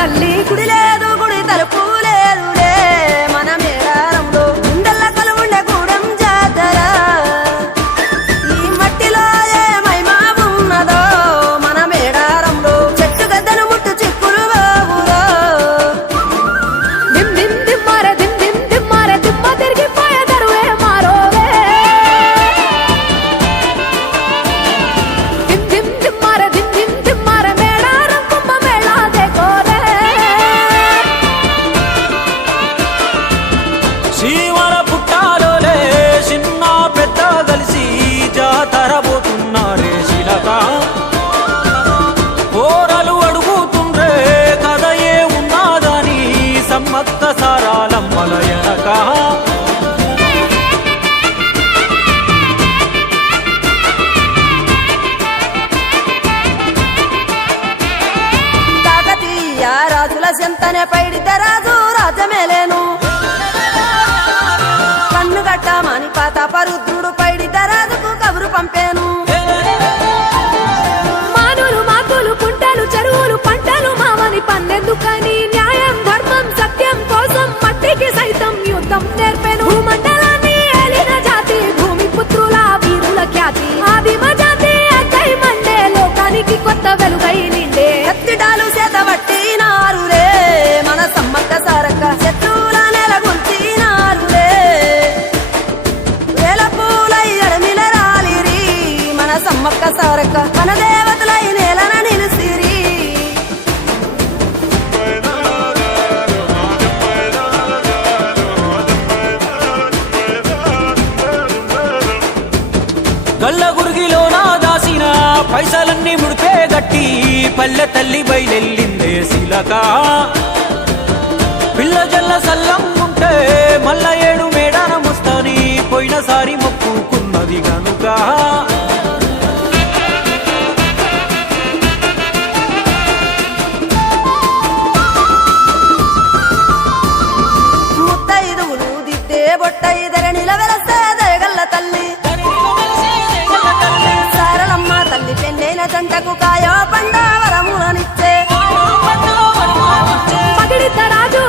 తల్లి గుడి లేదు. కమలయనకా కాకతీయ రాజుల చింతనే పైడితే రాజు రాజమేలేను కన్ను గట్టామని పాత పరుద్రుడు పైడితే రాజుకు కబురు పంపాను. గురిగిలో నా దాసిన పైసలన్నీ ముడిపే గట్టి పల్లె తల్లి బయలెల్లిందే శిలక. పిల్ల జల్ల సల్లం ఉంటే మల్ల ఏడు మేడాన ముస్తాని పోయినసారి మొక్కుకున్నది గనుక. బొట్టైదే కుండకు కాయో పండావరములనిచ్చే పగిడిత రాజు